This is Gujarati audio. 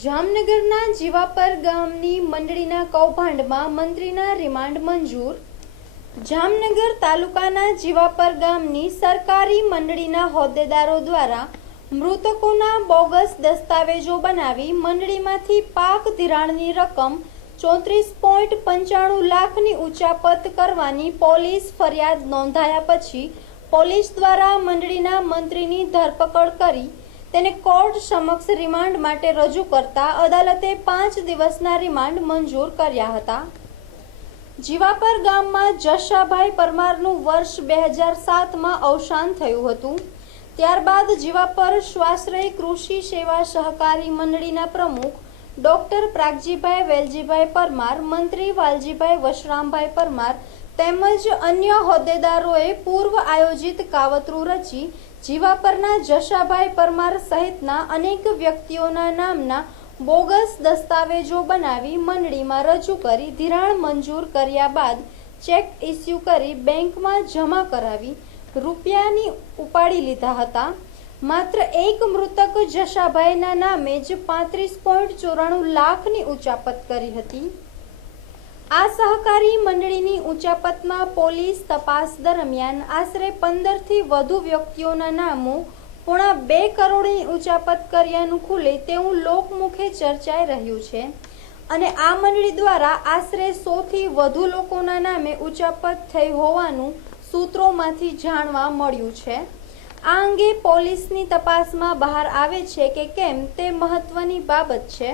જામનગરના જીવાપર ગામની મંડળીના કૌભાંડમાં મંત્રીના રિમાન્ડ મંજૂર। જામનગર તાલુકાના જીવાપર ગામની સરકારી મંડળીના હોદ્દેદારો દ્વારા મૃતકોના બોગસ દસ્તાવેજો બનાવી મંડળીમાંથી પાક ધિરાણની રકમ 34.95 લાખની ઉચાપત કરવાની પોલીસ ફરિયાદ નોંધાયા પછી પોલીસ દ્વારા મંડળીના મંત્રીની ધરપકડ કરી તેને કોર્ટ સમક્ષ રિમાન્ડ માટે રજૂ કરતા અદાલતે 5 દિવસના રિમાન્ડ મંજૂર કર્યા હતા। જીવાપર ગામમાં જશાભાઈ પરમારનું વર્ષ 2007માં અવસાન થયું હતું। ત્યારબાદ જીવાપર સ્વાશ્રય કૃષિ સેવા સહકારી મંડળીના પ્રમુખ ડોક્ટર પ્રાગજીભાઈ વેલજીભાઈ પરમાર, મંત્રી વાલજીભાઈ વશરામભાઈ પરમાર તેમજ અન્ય હોદ્દેદારોએ પૂર્વ આયોજિત કાવતરું રચી જીવાપરના જશાભાઈ પરમાર સહિતના અનેક વ્યક્તિઓના નામના બોગસ દસ્તાવેજો બનાવી મંડળીમાં રજૂ કરી ધિરાણ મંજૂર કર્યા બાદ ચેક ઇસ્યુ કરી બેંકમાં જમા કરાવી રૂપિયાની ઉપાડી લીધા હતા। માત્ર એક મૃતક જશાભાઈના નામે જ 35.94 લાખની ઉચાપત કરી હતી। આ સહકારી મંડળીની ઉચાપતમાં પોલીસ તપાસ દરમિયાન આશરે 15થી વધુ વ્યક્તિઓના નામો 2.5 કરોડની ઉચાપત કર્યાનું ખુલે તેવું લોકમુખે ચર્ચાઈ રહ્યું છે અને આ મંડળી દ્વારા આશરે 100થી વધુ લોકોના નામે ઉચાપત થઈ હોવાનું સૂત્રોમાંથી જાણવા મળ્યું છે। આ અંગે પોલીસની તપાસમાં બહાર આવે છે કે કેમ તે મહત્વની બાબત છે।